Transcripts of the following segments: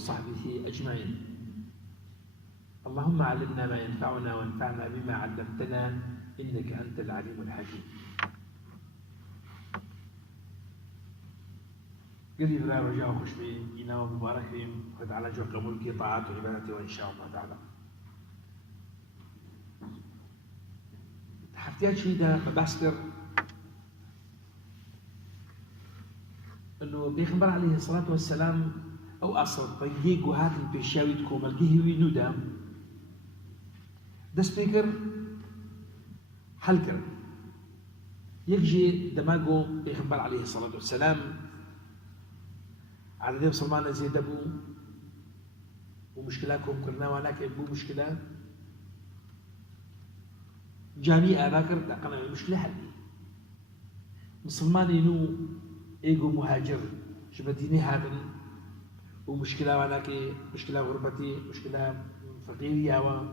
وصحبه أجمعين. اللهم علمنا ما ينفعنا وانفعنا بما علمتنا إنك أنت العليم الحكيم. قل بلا رجاء وخش بي إنا ومبارك بهم خد على جو قبولك طاعات وعبادته وإن شاء الله تعالى. حفتيات شيدا مباسكر انه بيخبر عليه الصلاه والسلام او اصل طيق وهات البيشاوي تكون القيه وينودا ده سبيكر حلكر يجي دماغه بيخبر عليه الصلاه والسلام على ذي مسلمان زي دبو ومشكلاتكم كلنا ولكن بو مشكله جامعة ذاكر لقنا المشكلة حلي مسلمان ينو إيجو مهاجر شبه ديني هذا ومشكلة ولكن مشكلة غربتي مشكلة فقيرية و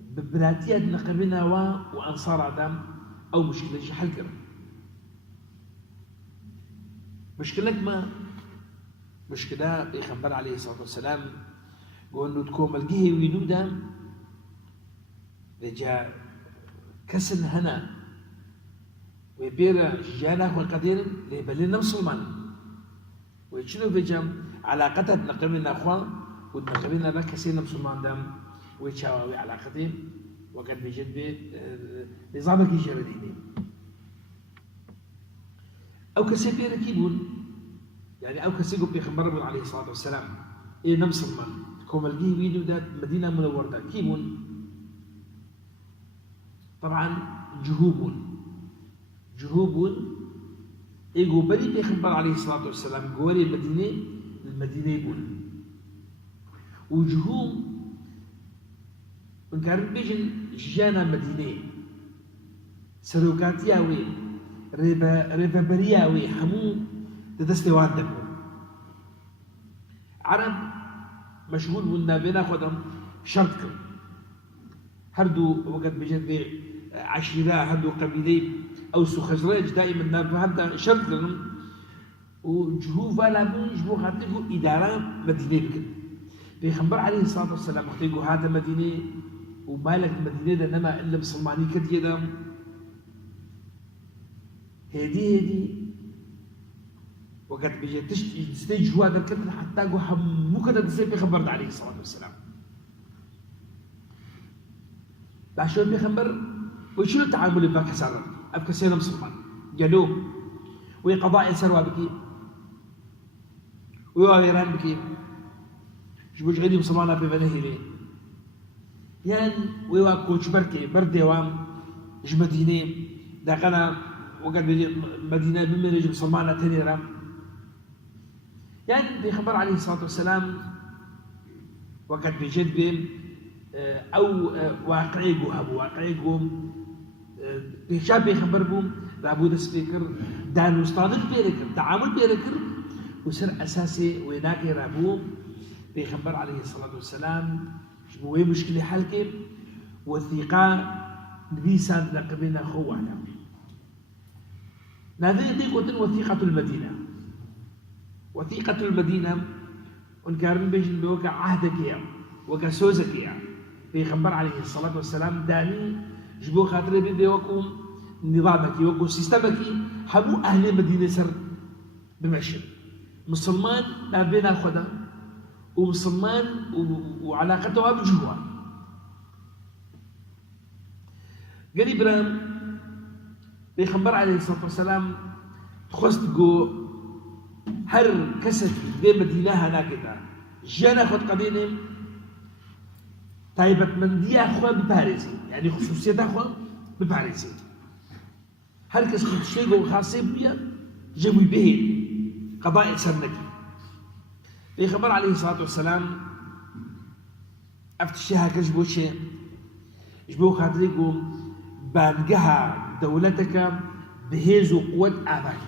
ببلاتية نقبنا وأنصار عدم أو مشكلة شي حل كرم مشكلة ما مشكلة بيخبر عليه الصلاة والسلام قول إنه تكون ملقيه وينودا رجع كسن هنا ويبير جانا وقدير لبلنا مسلمان ويشنو بيجم علاقتها نقبلنا اخوان ونقبلنا لك كسينا مسلمان دم ويشاوي علاقتهم وقد بيجد بيت نظامك يجري او كسي بير كيبون يعني او كسي قبل يخبر عليه الصلاه والسلام ايه نمسلمان كوم الجيه ويدو ده مدينه منوره كيبون طبعا جهوب إيجو بلي بيخبر عليه الصلاة والسلام قولي المدينة يبون وجهوب من كان بيجن جانا مدينة سلوكاتياوي ريبا برياوي حمو تدستي واردبو عرب مشغول بنا بينا خدم شرطكم هردو وقت بجد عشيرة هردو قبيلة أوس وخزرج دائما هذا شرط لهم وجهوفا لابون جبو خاطيكو إدارة مدينة بكن بيخبر عليه الصلاة والسلام خاطيكو هذا مدينة ومالك مدينة ده نما إلا مسلماني كتير هدي وقت بيجي تستيج هو هذا الكتل حتى جو مو كده تسيب بيخبر عليه الصلاة والسلام بعشان بيخبر وشنو التعامل اللي باك حسارة أبكى سينا مسلمان جلو وقضاء سروا بكي ويران بكي جبوج عيدي مسلمانا ببنه لي يعني ويواكوش بركي بردي وام مدينة داقنا وقال مدينة بمنج مسلمانا تنيرا يعني بيخبر عليه الصلاة والسلام وقت بجد بهم أو واقعي جوهب واقعي جوم بيشاب يخبر بهم لابد سبيكر دانو استاذ بيركر تعامل بيركر وسر أساسي ويناك رابوم بيخبر عليه الصلاة والسلام شبوه مشكلة حلقة وثيقة نبيسان لقبنا خوانا هذه دي قلت وثيقة المدينة وثيقة المدينة ونكارن بيجن بوكا عهدك يا وكا سوزك يا بيخبر عليه الصلاة والسلام داني جبو خاطري بيوكم نظامك يوكو سيستمك حمو أهل مدينة سر بمشي مسلمان ما بين الخدا ومسلمان وعلاقته بجوا قال إبراهيم بيخبر عليه الصلاة والسلام تخصت جو هر كسد ذي مدينة هناك جانا خد قدينهم طيبة من دي أخوة بباريسي يعني خصوصية أخوة بباريسي هر كسد شيء جو خاصة بيا جوي به قضاء سنك بيخبر عليه الصلاة والسلام أفتشها كجبو شيء جبو خاطريكم بانجها دولتك بهيز وقوة آباك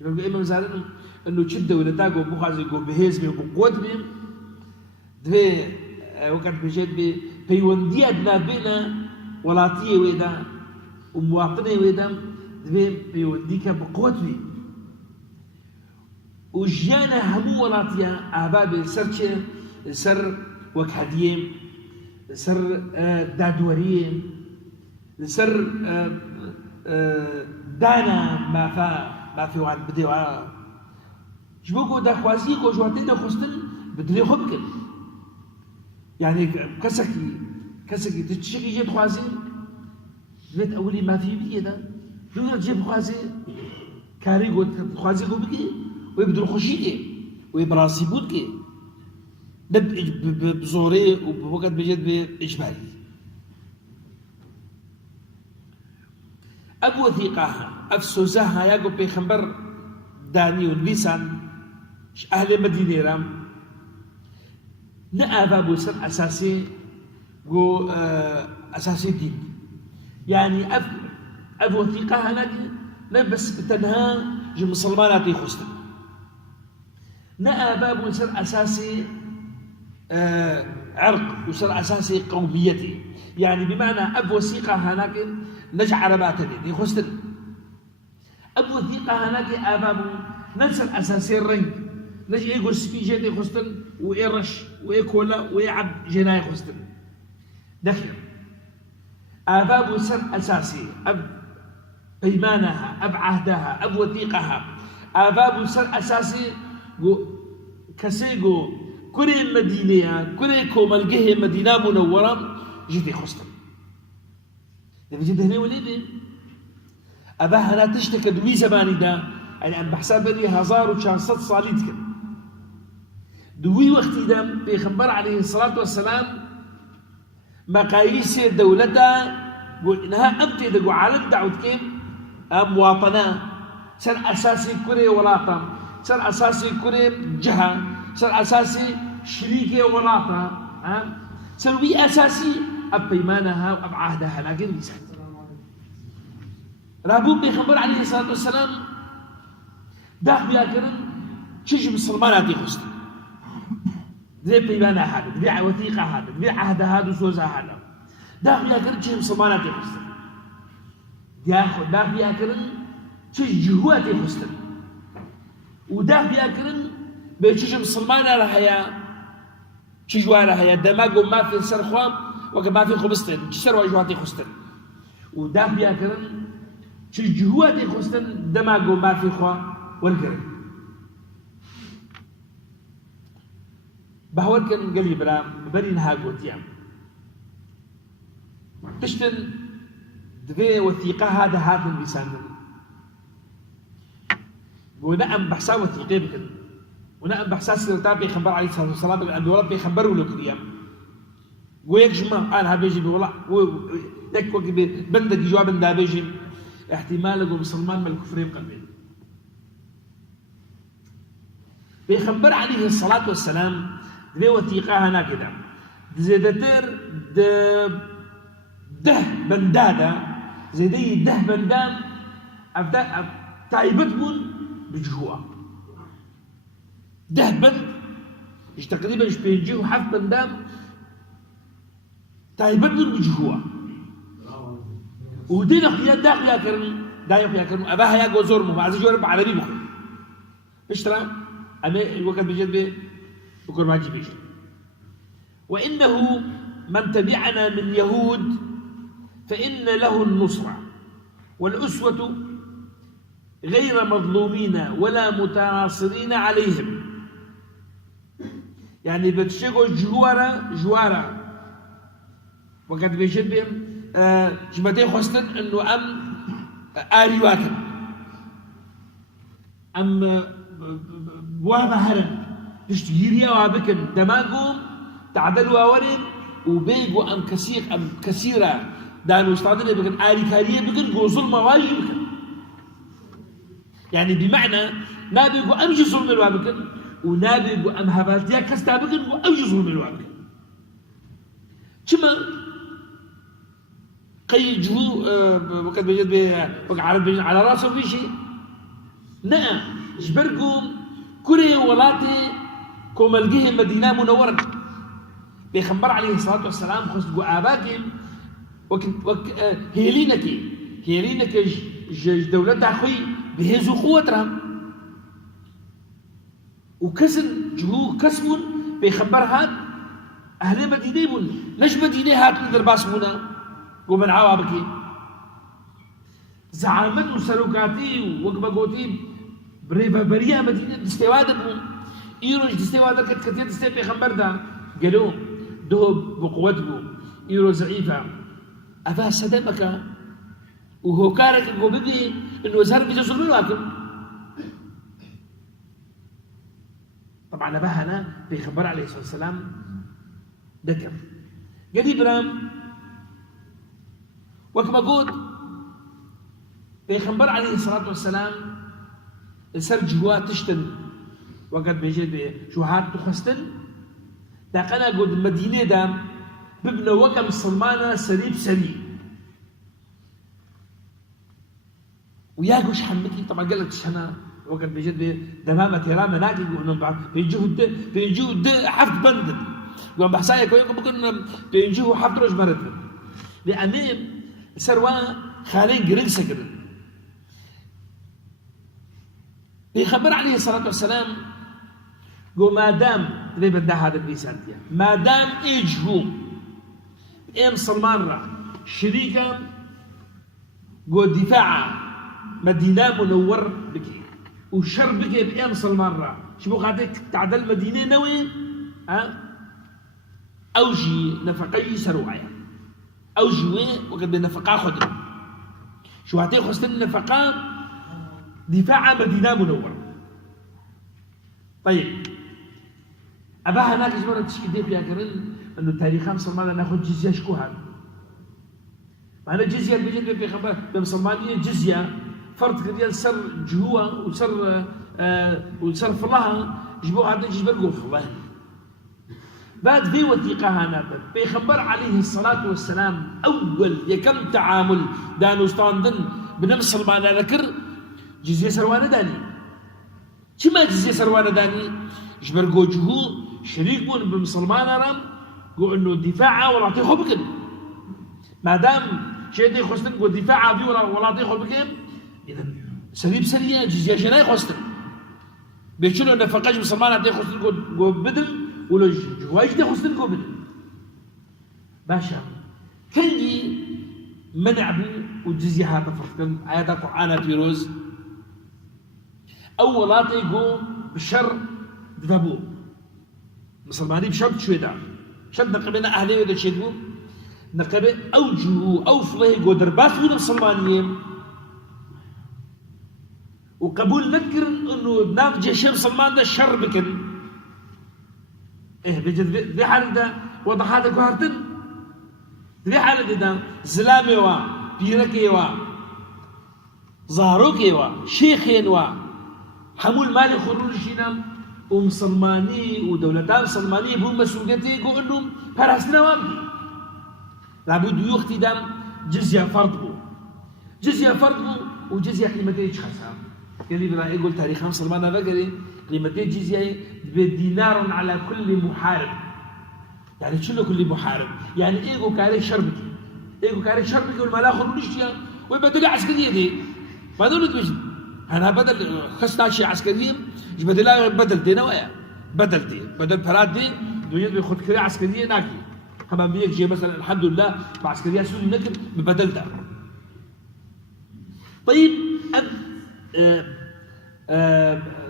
يقول الإمام زارين إنه تشد دولتك وبخازيكم بهيز وقوة بهم دفي وقت بجد بيوندي أدنا بينا ولاتية ويدا ومواطنة ويدا دفي بيونديك بقوة بهم وجيانا همو ولاتيا أباب سرچه سر وەک هەدیە لەسەر دادوەریە لەسەر دانا مافیوان بدەوە ji bo ku daxwaziyê ku ji watê de xwestin bi dilê xwe bikin yani kesekî tu çişekî jê dixwazî divêt ewilî mafî bidîye de dûna jê bixwazê karî ku dixwazî ku bikî wê bi dilxweşî dê wê bi rasîbûn dikê ne bi zorê û bi weqet bêje bi icbarî ev wethîqa ev soza haya ku pêxember danî û nivîsan اهل مدينه رام نأبا بوسر اساسي جو اساسي دين يعني اف وثيقه هناك بس بتنها جو مسلمانات يخصن نأبا بوسر اساسي عرق وصر اساسي قوميتي يعني بمعنى اب وثيقه هناك نجع عربات يخصن اب وثيقه هناك ابابو ننسى الاساسي الرنج نجي يقول سبي جدي خستن ويرش ويكولا ويعب جناي خستن دخل آباب سر أساسي أب أيمانها أب عهدها أب وثيقها آباب سر أساسي كسيجو كل مدينة كل كومالجه مدينة منورة جدي خستن ده بجد هنا وليدي أباها لا تشتكى دوي زماني ده يعني أنا بحساب لي 1900 صاليت كده دوي وقت دم بيخبر عليه الصلاة والسلام مقاييس دولته قول إنها أمتى دقوا على الدعوة كيف مواطنة سر أساسي كوري ولاطة سر أساسي كوري جهة سر أساسي شريكة ولاطة سر وي أساسي أب بيمانها وأب عهدها لكن بيسان رابون بيخبر عليه الصلاة والسلام داخل ياكرن تشجم السلمانات يخصن زي بيبانا هذا بيع وثيقة هذا بيع عهد هذا وسوزها هذا داخل ياكرن تشجم السلمانات يخصن داخل ياكرن تشجهوات يخصن وداخل ياكرن بيتشجم السلمانة لهيا تشجوا لهيا دماغ ما في سرخوام وما في خبزتين تشسر وجوات يخصن وداخل ياكرن تشجهوات يخصن دماغ ما في خوام والقرب بهور كان قال برام بري نهاج وتيام تشتن دفي وثيقة هذا اللسان ونعم بحسا وثيقة بكن ونعم بحسا سلطان بيخبر عليه الصلاة والسلام أن الولد بيخبروا له كل يوم ويك جماعة أنا هبيجي بولا يك وقت بندق جواب دا بيجي احتمال لقوا مسلمان من الكفر قلبين بيخبر عليه الصلاة والسلام ذي وثيقة هنا كده زيدتر ده بندادة زيدي ده بندام أبدا تعيبتهم بجهوة ده بند إيش تقريبا إيش بيجيه حف بندام تعيبتهم بجهوة ودين أخيات داخل يا كرمي دايق يا كرمي أباها يا جوزورمو مع زي جورب عربي بخير إيش ترى أما الوقت بجد بكل ما تجي بيجي وإنه من تبعنا من يهود فإن له النصرة والأسوة غير مظلومين ولا متناصرين عليهم يعني بتشيكو جوارا وقد بيجد بهم جمتين خستن إنه أم آري واكن أم بوابة هرم تشتهيريا وابكن دماغهم تعدلوا ورد وبيجوا أم كثيرة دانو استعدنا بكن آلي كارية بكن جو ظلم واجب بكن يعني بمعنى نابيجوا أمجي ظلم الوابكن ونابيجوا أم هبالتيا كستا بكن وأمجي ظلم الوابكن كما قيجوا وقت بيجد على راسه في شيء نعم جبركم كوري ولاتي كومالجيه مدينة منورة بيخبر عليه الصلاة والسلام خص آباتهم هيلينك دولتها خوي بهزو قوتها وكسر جهو كسبون بيخبر هاد أهل مدينة بون ليش مدينة هات من درباس بونا ومن عوابكي زعامت وسروكاتي وقبقوتي بريبا مدينة دستيواد بون إيروج دستيواد كتير دستي بيخبر دا قالوا دهب بقوة بون إيرو ضعيفة أفا صدمك وهو كارك بقي إنه زهر بيجي ظلم واكم طبعا أباهنا بيخبر عليه الصلاة والسلام ذكر قال إبراهيم وكما قلت بيخبر عليه الصلاة والسلام سر جوا تشتن وقت بيجي جوهات تخستن داقنا قلت مدينة دام ببنى وكم سلمانة سريب وياقوش حمتي طبعا قال لك شنا وقت بيجي دمامة تيرامة ناقي يقولون بعد بيجوه حفظ بند وعم بحسايا كويكم بكون بيجوه حفظ رج مرد لأن سروا خالين قرن سكر بيخبر عليه الصلاة والسلام قو ما دام ليه بده هذا البيسانتيا ما دام إيجهو إم سلمان را شريكا قو دفاع مدينة منور بكي وشر بكي بإم سلمان را شبو قاعدك تعدل مدينة نوي أوجي نفقي سروعيا أوجي وين وقد بنفقا خدر شو هاتي خستن نفقا دفاع مدينة منور طيب أباها هناك جمرة تشكي فيها كرن أنه تاريخ مسلمان ناخذ جزية شكو هذا معنا جزية بيجي في خبر بمسلمانية جزية فرد كريال سر جهوة وسر فلها جبوها هذا جزبر قوف الله بعد في وثيقة هنا بيخبر عليه الصلاة والسلام أول يكم تعامل دانو ستاندن بنفس سلمان ذكر جزية سروانة داني كما جزية سروانة داني جبر قو جهو شريك بون بمسلمان رام قو انه دفاعه ولا تيخو بكن ما دام شيء دي خستن قو دفاعه في ولا تيخو بكن اذا سريب سريع جزية شناي خستن بيشلو نفقاج مسلمان تي خستن قو بدل ولا جواج دي خستن قو بدل باشا كان يجي منع بو والجزية هذا فرقن آيات القرآن في روز أولاتي قو بشر دفابو مسلماني بشرط شوي دا شرط نقبنا أهلي ودا شدو نقبل أوجهو أو فليه قو درباس ودا مسلمانيين وقبول نذكر إنه ناف جيشي مسلمان دا شر بكن إيه بيجد ذي حالة دا وضع هذا كوهرتن ذي حالة دا زلامي وا بيركي وا زهروكي وا شيخين وا حمول مالي خروج شينام ومسلماني ودولتان مسلمانية بهم مسؤوليتي يقول انهم فرحسنا وامدي لابد يوختي دام جزية فرض بو جزية فرض بو وجزية قيمتين خسام يلي بلا يقول تاريخ مسلمان بقري قيمتين جزية بدينار على كل محارب يعني شنو كل محارب يعني ايجو كاري شربتي ايجو كاري شربتي والملا خروج شيا ويبدل عسكرية دي ما دولت مجد أنا بدل خسنا شيء عسكري بدل دي نوايا بدل فراد دي دوجد بيخد كريه عسكرية ناكي هم بيجي جي مثلا الحمد لله بعسكرية سوري نكر ببدل ده طيب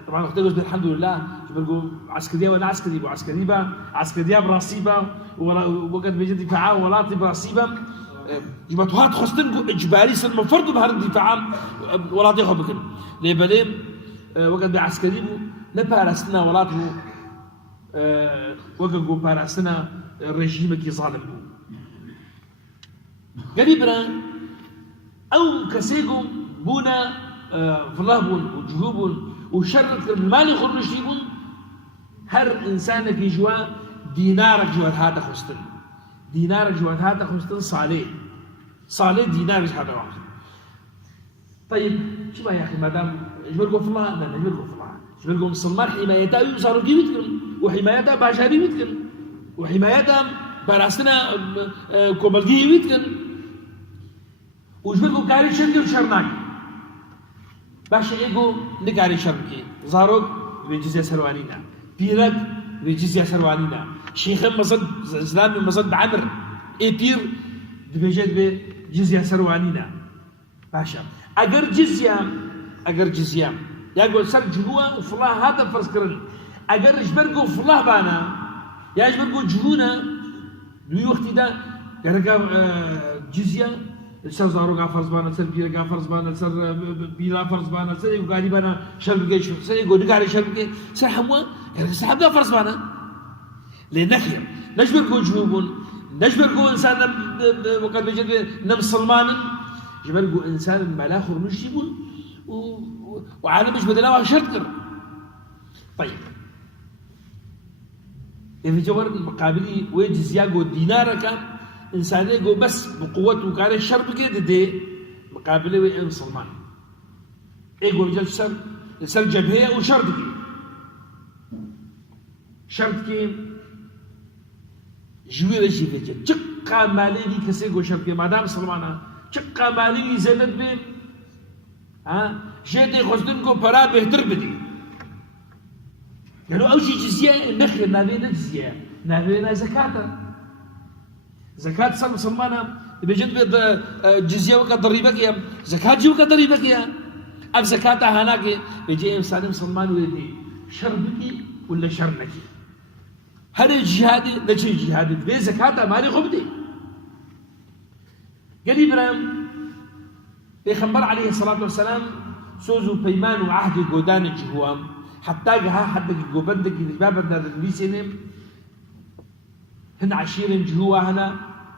طبعا اختلف الحمد لله بنقول عسكرية ولا عسكري وعسكريبة عسكرية براسيبة وقت بيجي دفاع ولا براسيبة جماعات خستن إجباري سن من فرض بهذا الدفاع ولا تيخو بكن ليبليم وقت بعسكري نبارسنا ولا تو وقت جو بارسنا الرجيم كي ظالم قريبا أو كسيجو بونا فلابون وجهوبون وشرط المال يخرج فيهم هر إنسان في جوا دينار جوا هذا خستن دينار جوات هذا خمسين صالح دينار هذا واحد طيب شو يا أخي ما دام جبركم في الله أنا جبركم في الله جبركم مسلمان حمايتها يصاروا جيبتكم وحمايتها باشاري بيتكم وحمايتها براسنا كوبلجي بيتكم وجبركم كاري شركة وشرناك باش إيجو نكاري شركة زاروك بجزية سروانينا بيرك بجزية سروانينا شيخ مصد إسلامي مصد عمر بير دبيجت بجزية سروانينا باشا أجر جزية يقول سر جهوة وفلاه هذا فرس كرن أجر جبرقو فلاه بانا يا جبرقو جهونا دوي وقت ده يرجع جزية سر زاروغا فرس بانا سر بيرجع فرس بانا سر بيلا فرس بانا سر يقاري بانا شربجي شو سر يقول نقاري شربجي سر حموا يرجع سحب ده فرس بانا لنخير نجبرقو جهوبون نجبرقو إنسان وقد بيجد نم سلمان جبرقو إنسان ملاخر مجيبون وعالم مش بدلاوها شركر طيب في جوار المقابلي ويجي زياغو دينارك إنسان يقول بس بقوته كان الشرب كده دي مقابلي وين سلمان يقول رجال سر جبهة وشرط كي شرط كي جوير جيفيجي تقا مالي دي كسيقو شرط كي مادام سلمانا تقا مالي زينت بين جيدي خزدن کو برا بهتر بدي قالوا اوجي جزيه نخل نابينا جزيه نابينا زكاة صار مسلمانا بيجد جزيه وقت ضريبك يا زكاة جي وقت ضريبك يا اب زكاة هناك بيجي انسان مسلمان ويدي شربك ولا شرنك هل الجهاد نجي جهاد بي زكاة مالي خبدي قال ابراهيم پیغمبر عليه الصلاة والسلام سوزو بيمان وعهد قودان جهوام حتى جها حد جوبندك بابنا الرئيسين هن عشير جهوا هنا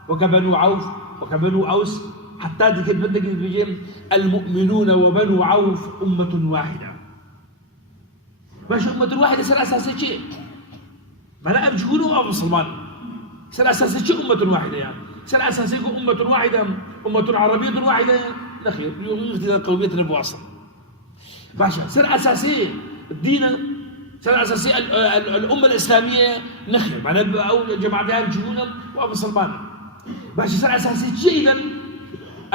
وكبنو عوف وكبنو أوس حتى ذيك بدك بيجي المؤمنون وبنو عوف أمة واحدة باش أمة واحدة سر أساسي شيء ما لا أبجهونه أو مسلمان سر أساسي شيء أمة واحدة يعني سر أساسي أمة واحدة أمة عربية واحدة الأخير يغتدى قوميتنا بواصل باشا سر أساسي الدين سر أساسي الأمة الإسلامية نخير معناها أو جماعتها الجنون وأبو سلمان باشا سر أساسي جيدا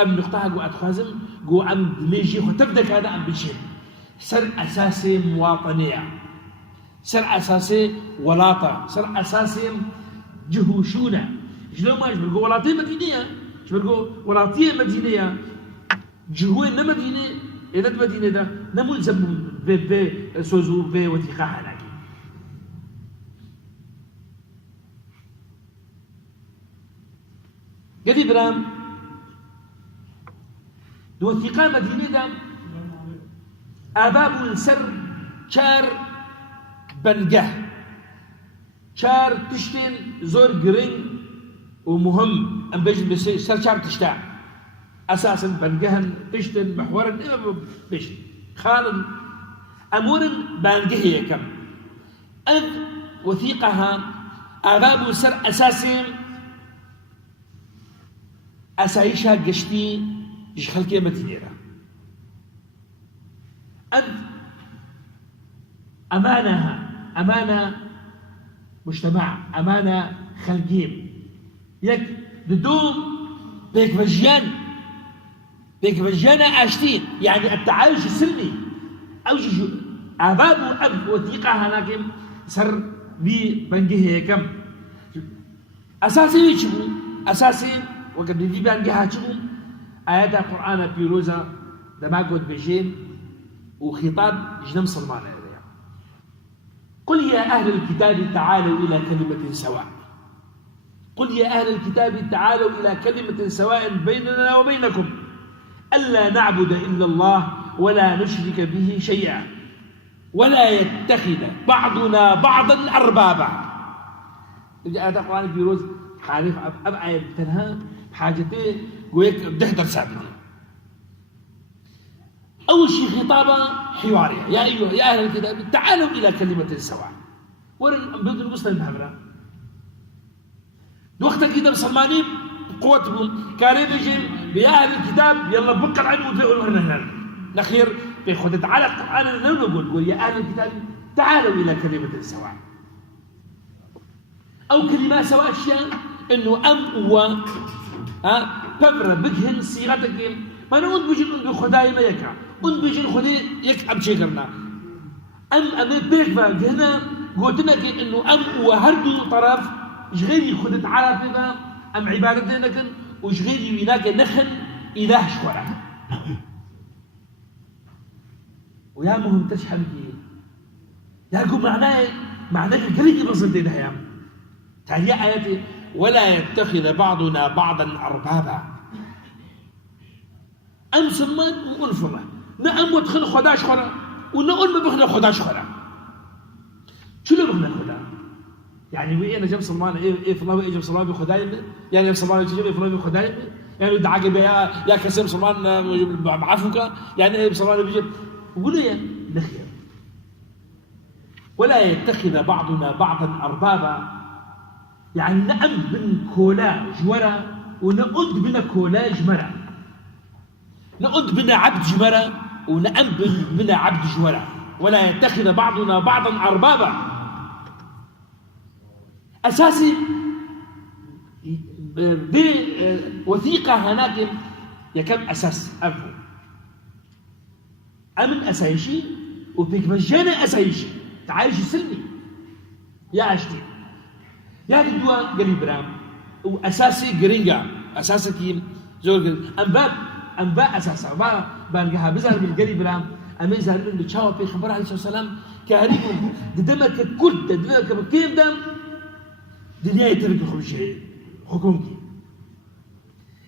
أم نقطعها جو أتخازم جو أم دميجي وتبدأ هذا أم بشيء سر أساسي مواطنية سر أساسي ولاطة سر أساسي جهوشونة شلون ما يجبرقوا ولاطية مدينية يجبرقوا ولاطية مدينية جهوين نمدينة إذا مدينة ده نملزم في سوزو في وثيقة هناك قد إبراهيم وثيقة مدينة ده أباب السر شار بنجه شار تشتين زور جرين ومهم أم بيجي سر شار تشتاع أساساً بنجهن تشتن محورا بيش خالد أمورا بنجهية كم أذ وثيقها أباب سر أساسي أسايشها قشتي يشخل كيما تديرها أذ أمانة مجتمع أمانة خلقيم يك بدون بيك فجيان أشتين يعني التعايش السلمي أوجه أباب أب وثيقة هناك سر بنجه كم أساسي يشبو أساسي وقد دي بنجها شبو آيات القرآن في روزا دما قد بجين وخطاب جنم سلمان عليها قل يا أهل الكتاب تعالوا إلى كلمة سواء قل يا أهل الكتاب تعالوا إلى كلمة سواء بيننا وبينكم ألا نعبد إلا الله ولا نشرك به شيئا ولا يتخذ بعضنا بعضا أربابا. آيات القرآن في روز عارف أبقى تنها حاجتين قويك بدحضر سابقين. أول شيء خطابة حوارية يا أيها يا أهل الكتاب تعالوا إلى كلمة سواء ورن بيض المسلم بحمرة وقتك كده مسلمانين قوتهم كاريب يجي يا أهل الكتاب يلا بكر عنه وتقولوا هنا الأخير بياخد تعالى القرآن نقول يا أهل الكتاب تعالوا إلى كلمة سواء أو كلمة سواء الشيء إنه أم و بمرة بجهن صيغتك ما نقول بيجي إنه خداي ما يكع إنه بيجي خداي يكعب شيء كرنا أم بيك هنا قلتنا إنه أم وهردو طرف جغيري خدت على فيها أم عبادتنا لكن وجغيري ويناك نخن إله شورا ويا مهم تشحن كي يقول معناه قريب بصدق يا تعالي آياتي ولا يتخذ بعضنا بعضا أربابا أم سمات وأنفما نأم ودخل خداش خورا ونقول ما بخنا خداش خورا شو اللي بخنا خدا يعني وين جاب سلمان إيه فلان إيه جاب سلمان بخدايم يعني جاب سلمان إيه فلان بخدايم يعني دعاء يا كسر سلمان بعفوك يعني إيه سلمان بيجي وقولوا يا نخير ولا يتخذ بعضنا بعضا أربابا يعني نأم بن كولا جورا ونقد بنا كولا جمرا نقد بنا عبد جمرا ونأم بنا عبد جورا ولا يتخذ بعضنا بعضا أربابا أساسي وثيقة هناك يكم أساس أفو أمن أسايشي وبيك مجانا أسايشي تعايش سلمي يا عشتي يا دوا قريب رام وأساسي جرينجا أساسي كيم زور أنباء أساسا بارجها بزهر من قريب رام أمين زهر من بتشاور في خبر عليه الصلاة والسلام كهريب دمك كل دمك كيف دم دنيا يترك خرجي حكومتي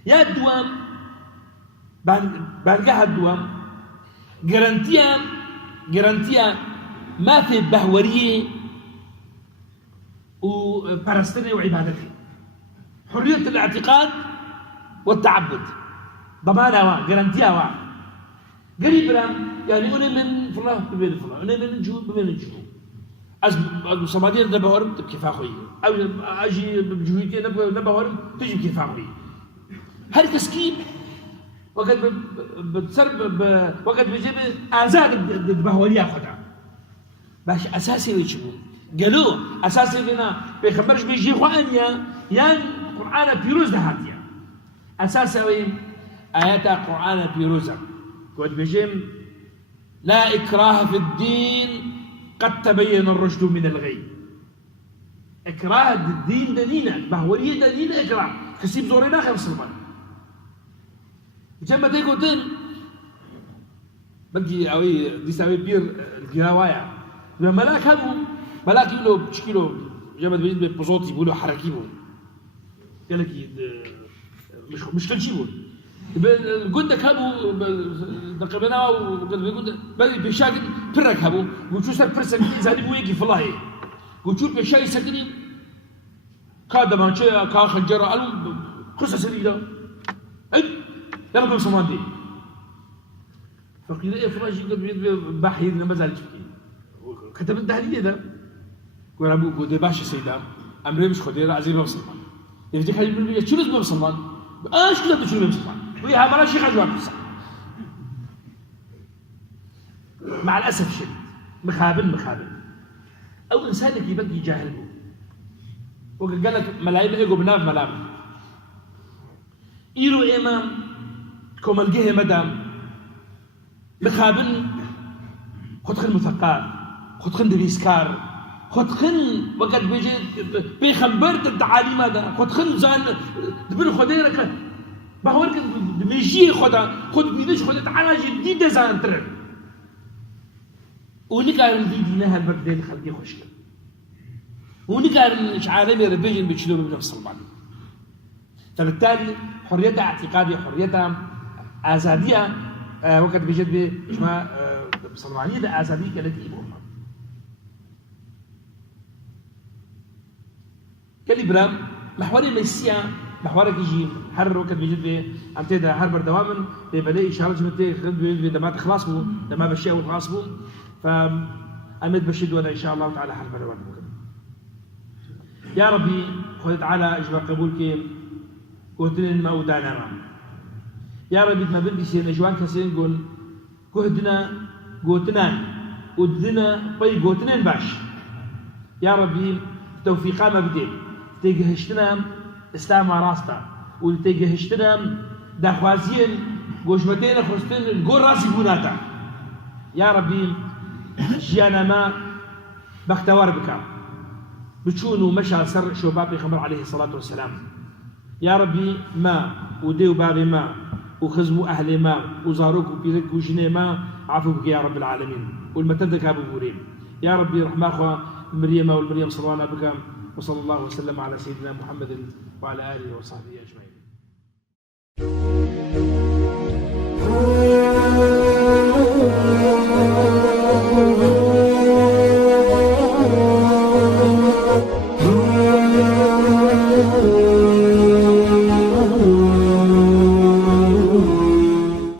يا الدوام بارجها الدوام جرانتيا ما في بهورية وبرستني وعبادتي حرية الاعتقاد والتعبد ضمانها جرانتيا قريب يعني أنا من فلان ببين فلان أنا من الجهود ببين الجهود الصمادية نبهورم كيف أخوي أو أجي بجهودي نبهورم تجي كيف أخوي هل تسكيب وقت بتسرب وقت بيجيب آزاد البهورية خدها باش أساسي ويشبه قالوا أساسي لنا بيخبرش بيجي خوانيا يعني قرآن بيروز دهاتيا أساسي وين آيات قرآن بيروزا قد بيجيم لا إكراه في الدين قد تبين الرشد من الغي إكراه الدين دلينا بهورية دلينا إكراه كسيب زورينا خير سلمان جنب تيكوتين بقي أوي دي سوي بير الجراوايا ملاك هبو ملاك يقولوا بشكله جنب بيجي ببزوتي بيقولوا حركيبه قال لك مش تنشيبه الجندك هبو دقبنا وقد بيقول بدي بيشاق برك هبو وشو صار برسك زادي بو يجي فلاي وشو بيشاق سكني كادا مانشيا كا خنجره قالوا قصه سريده يلا بمسلمان دي فقيل ايه فلاش يقول بحير ما زال يبكي كتب التهديد ده قال ابو قد باشا سيدا امري مش خديره عزيز بمسلمان يفتك هاي بالبيت شو لازم بمسلمان ايش كده شو بمسلمان وياها مرة شيخ جواب مع الاسف الشديد مخابل او انسانك يبقي جاهل وقال لك ملايين ايجو بناف ملام ايرو امام كوم الجهه مدام مخابل خدخن مثقف خدخن دبيسكار خدخن وقت بيجي بيخبرت التعاليم هذا خدخن زان دبر خديرك بهورك دميجي خد بيدش خد تعالى جديد زان تر ونكار دينها البردين خلقي خشله ونكار مش عالمي ربيجن بتشلوه من نفس البعض فبالتالي حريتها اعتقادية حريتها آزادية وقت بيجد بجماعة بصنوانية آزادية كانت إيبوها كالإبرام محوري ميسيا محورك يجي حر وقت بيجد أمتى حر بردوامن بيبدأ إشارة جمتى خلد بدمات خلاص بو دما بشيء وخلاص بو فأمد بشد وأنا إن شاء الله تعالى حر بردوامن يا ربي خذ تعالى إجماع قبولك قوتنا ما ودانا يا ربي ما بدي شيء نجوان كسين قول كهدنا قوتنا ودنا طي قوتنا باش يا ربي توفيقا ما بدي تيجهشتنا استعمى راستا وتيجهشتنا دخوازين قوشمتين خرستين القول راسي بوناتا يا ربي ژیانە ما بەختەوار بکە بچون و مەشا سەر شۆبا پێغەمبەر عەلەیهی سەڵات وەسەلام یا ربی ما و دێ و باغی ما و خزم و ئەهلێ ما و زارۆک و پیرک و ژنێ ما عفو بکە یا رب العالمین و المەتەردەکا ببورێ یا ربی ڕحماخوا مريم والمريم صلوانا بك وصلى الله وسلم على سيدنا محمد وعلى آله وصحبه أجمعين.